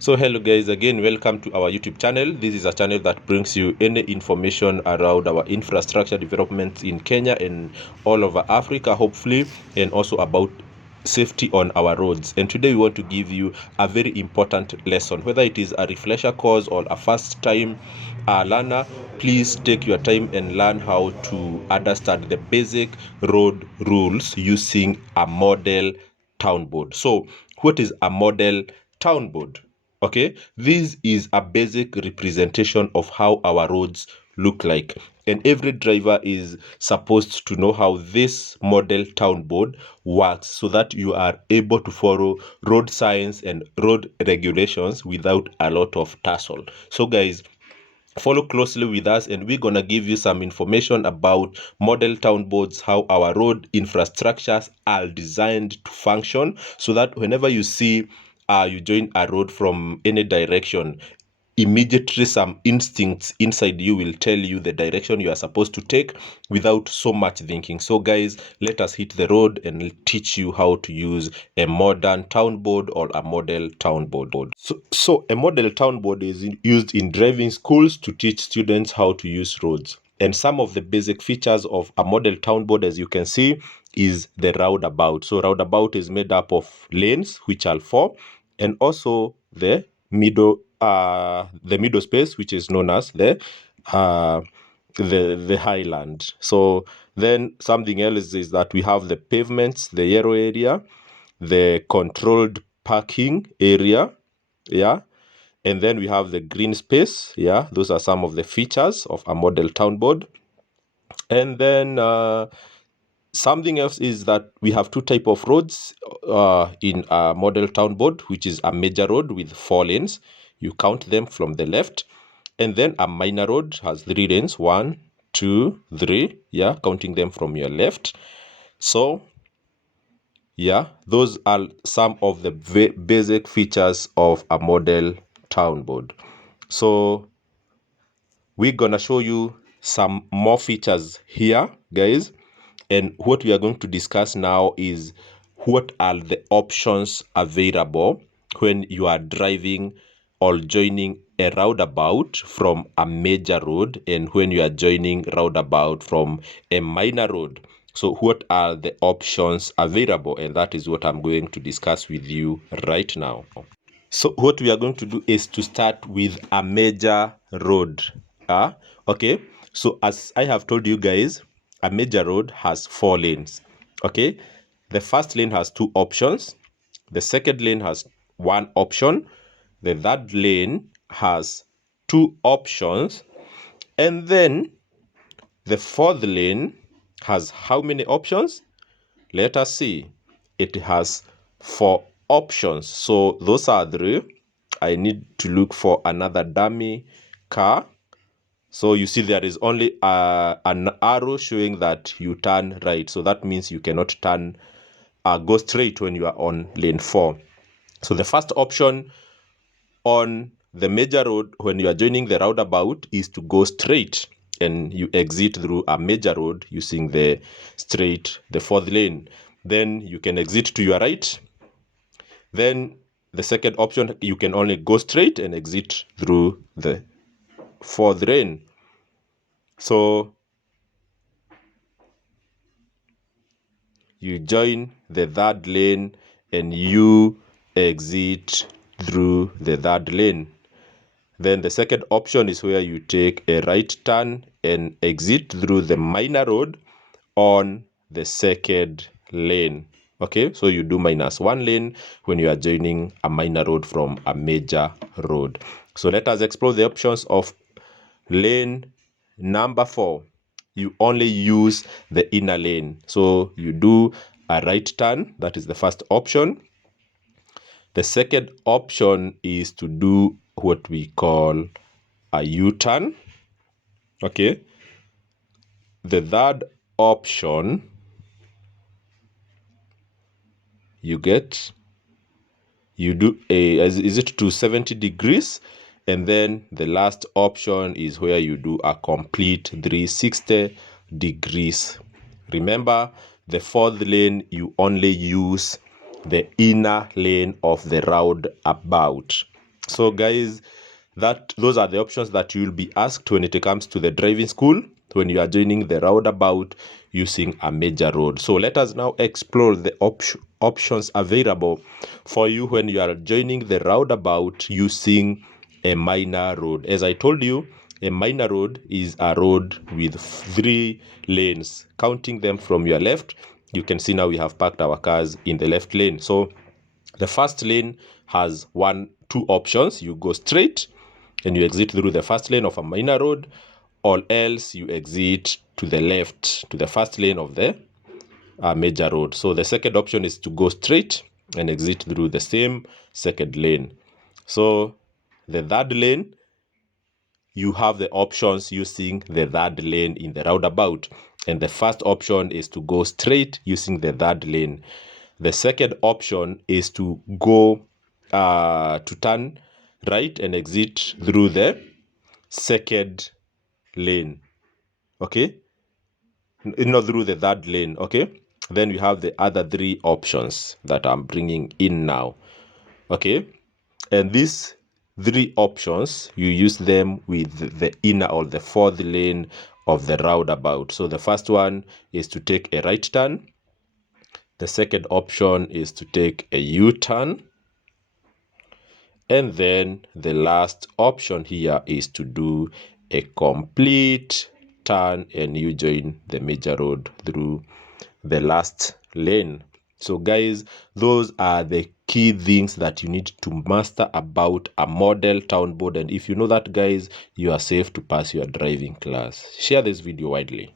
So hello guys, again welcome to our YouTube channel. This is a channel that brings you any information around our infrastructure developments in Kenya and all over Africa hopefully, and also about safety on our roads. And today we want to give you a very important lesson, whether it is a refresher course or a first time learner. Please take your time and learn how to understand the basic road rules using a model town board. So what is a model town board? Okay, this is a basic representation of how our roads look like, and every driver is supposed to know how this model town board works so that you are able to follow road signs and road regulations without a lot of tussle. So guys, follow closely with us and we're gonna give you some information about model town boards, how our road infrastructures are designed to function, so that whenever you see you join a road from any direction, immediately some instincts inside you will tell you the direction you are supposed to take without so much thinking. So guys, let us hit the road and teach you how to use a modern town board or a model town board. So a model town board is used in driving schools to teach students how to use roads. And some of the basic features of a model town board, as you can see, is the roundabout. So roundabout is made up of lanes, which are 4, and also the middle space, which is known as the highland. So then something else is that we have the pavements, the yellow area, the controlled parking area, yeah, and then we have the green space. Yeah, those are some of the features of a model town board. And then something else is that we have two type of roads in a model town board, which is a major road with 4 lanes. You count them from the left. And then a minor road has 3 lanes, 1, 2, 3, yeah, counting them from your left. So yeah, those are some of the basic features of a model town board. So we're gonna show you some more features here, guys. And what we are going to discuss now is what are the options available when you are driving or joining a roundabout from a major road, and when you are joining roundabout from a minor road. So what are the options available? And that is what I'm going to discuss with you right now. So what we are going to do is to start with a major road. Okay, so as I have told you guys, a major road has 4 lanes. Okay, the first lane has 2 options, the second lane has 1 option, the third lane has 2 options, and then the fourth lane has how many options? Let us see. It has 4 options. So those are 3. I need to look for another dummy car. So you see there is only an arrow showing that you turn right. So that means you cannot go straight when you are on lane 4. So the first option on the major road when you are joining the roundabout is to go straight, and you exit through a major road using the 4th lane. Then you can exit to your right. Then the second option, you can only go straight and exit through the 4th lane. So you join the 3rd lane and you exit through the 3rd lane. Then the second option is where you take a right turn and exit through the minor road on the 2nd lane. Okay, so you do -1 lane when you are joining a minor road from a major road. So let us explore the options of lane number 4. You only use the inner lane. So you do a right turn, that is the first option. The second option is to do what we call a U-turn. Okay. The third option, you do is it to 70 degrees, and then the last option is where you do a complete 360 degrees. Remember, the 4th lane, you only use the inner lane of the roundabout. So guys, those are the options that you will be asked when it comes to the driving school when you are joining the roundabout using a major road. So let us now explore the options available for you when you are joining the roundabout using a minor road. As I told you, a minor road is a road with 3 lanes. Counting them from your left, you can see now we have parked our cars in the left lane. So the first lane has two options. You go straight and you exit through the first lane of a minor road, or else you exit to the left to the first lane of the major road. So the second option is to go straight and exit through the same second lane. So the third lane, you have the options using the third lane in the roundabout. And the first option is to go straight using the third lane. The second option is to go to turn right and exit through the second lane. Okay, not through the third lane. Okay, then we have the other 3 options that I'm bringing in now. Okay, and these 3 options, you use them with the inner or the fourth lane of the roundabout. So the first one is to take a right turn. The second option is to take a U-turn. And then the last option here is to do a complete turn and you join the major road through the last lane. So guys, those are the key things that you need to master about a model town board. And if you know that, guys, you are safe to pass your driving class. Share this video widely.